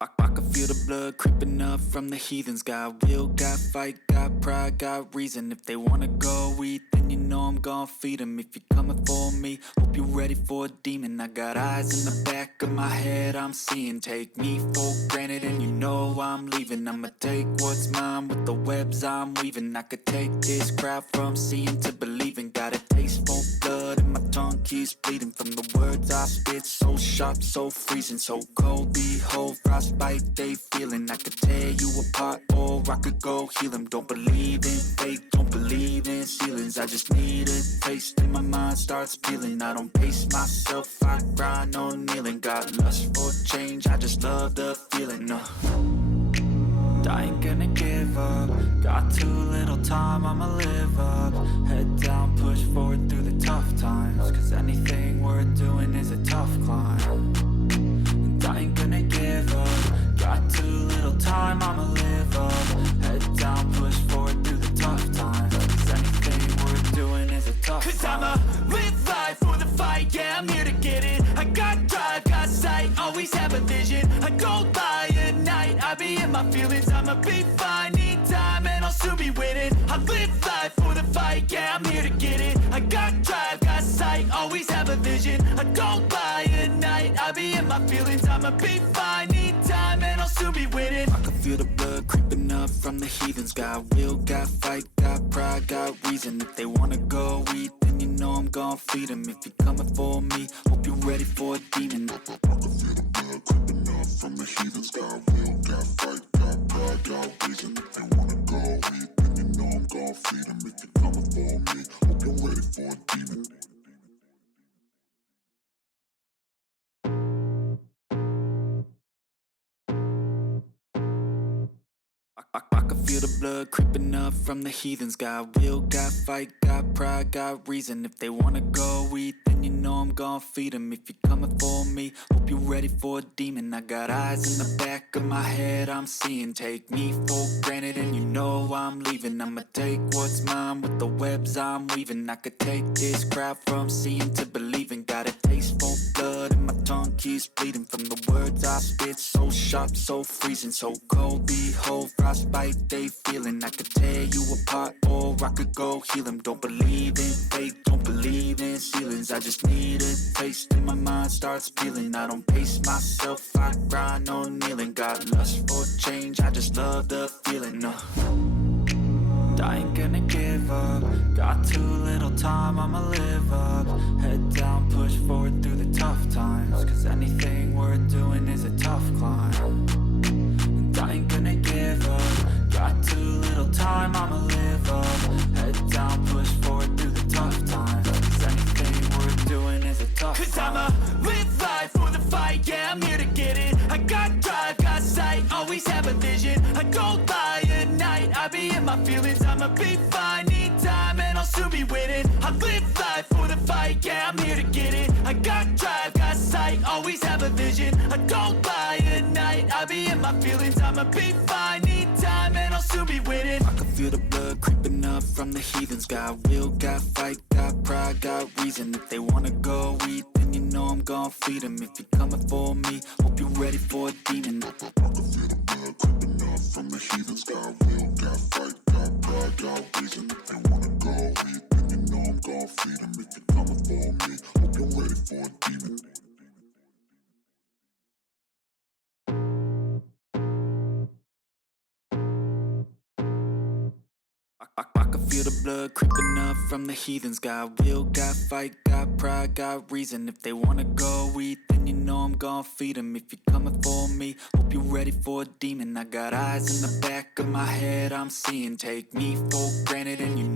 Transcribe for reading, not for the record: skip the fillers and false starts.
I can feel the blood creeping up from the heathens. Got will, got fight, got pride, got reason. If they wanna go eat, then you know I'm gon' feed them. If you're coming for me, hope you're ready for a demon. I got eyes in the back of my head, I'm seeing. Take me for granted and you know I'm leaving. I'ma take what's mine with the webs I'm weaving. I could take this crowd from seeing to believing. Got a taste for blood and my tongue keeps bleeding from the words I spit. So sharp, so freezing, so cold. Behold, frostbite they feeling. I could tear you apart or I could go heal them. Don't believe in fate, don't believe in ceilings. I just need a taste and my mind starts peeling. I don't pace myself, I grind on kneeling. Got lust for change, I just love the feeling. I ain't gonna give up. Got too little time, I'ma live up. Head down, push forward through the tough times. Cause anything worth doing is a tough climb. And I ain't gonna give up. Got too little time, I'ma live up. Head down, push forward through the tough times. Cause anything worth doing is a tough climb. Cause I'ma live life for the fight, yeah, I'm here to get it. I got drive, got sight, always have a vision. I go by at night, I be in my feelings. I'ma be fine, need time and I'll soon be winning. I live life for the fight, yeah, I'm here to get it. I got drive, got sight, always have a vision. I go by at night, I be in my feelings. I'ma be fine, need time and I'll soon be winning. I can feel the blood creeping up from the heathens. Got will, got fight, got pride, got reason. If they wanna go eat, then you know I'm gon' feed them. If you're coming for me, hope you're ready for a demon. I can feel the blood creeping up from the heathens. Got will, got fight, got pride, got reason. If they wanna go eat, then you know I'm gon' feed them. If you're coming for me, hope you're ready for a demon. I can feel the blood creeping up from the heathens. Got will, got fight, got pride, got reason. If they wanna go eat, then you know I'm gon' feed them. If you're coming for me, hope you're ready for a demon. I got eyes in the back of my head, I'm seeing. Take me for granted and you know I'm leaving. I'ma take what's mine with the webs I'm weaving. I could take this crowd from seeing to believing. Got a taste for blood and my tongue keeps bleeding from the words I spit. So sharp, so freezing, so cold. Behold, frostbite they feeling. I could tear you apart or I could go heal them. Don't believe in fate, don't believe in ceilings. I just need a taste and my mind starts peeling. I don't pace myself, I grind on kneeling. Got lust for change, I just love the feeling. I ain't gonna give up. Got too little time, I'ma live up. Head down, push forward through the tough times. Cause anything worth doing is a tough climb. And I ain't gonna give up. Got too little time, I'ma live up. Head down, push forward through the tough times. Cause anything worth doing is a tough climb. Cause I'ma live life for the fight, yeah, I'm here to get it. I got drive, got sight, always have a vision. I go by at night, I be in my feelings. I'ma be fine, need time and I'll soon be winning. I live life for the fight, yeah, I'm here to get it. I got drive, got sight, always have a vision. I go by at night, I be in my feelings. I'ma be fine, need time and I'll soon be winning. I can feel the blood creeping up from the heathens. Got will, got fight, got pride, got reason. If they wanna go eat, then you know I'm gon' feed them. If you're coming for me, hope you're ready for a demon. I can feel the blood creeping up from the heathens. Got will, got fight, got pride, got reason. If they wanna go eat, then you know I'm gon' feed them. If you're coming for me, hope you're ready for a demon. I can feel the blood creeping up from the heathens. Got will, got fight, got pride, got reason. If they wanna go eat, then you know I'm gon' feed them. If you're coming for me, hope you're ready for a demon. I got eyes in the back of my head, I'm seeing. Take me for granted and you know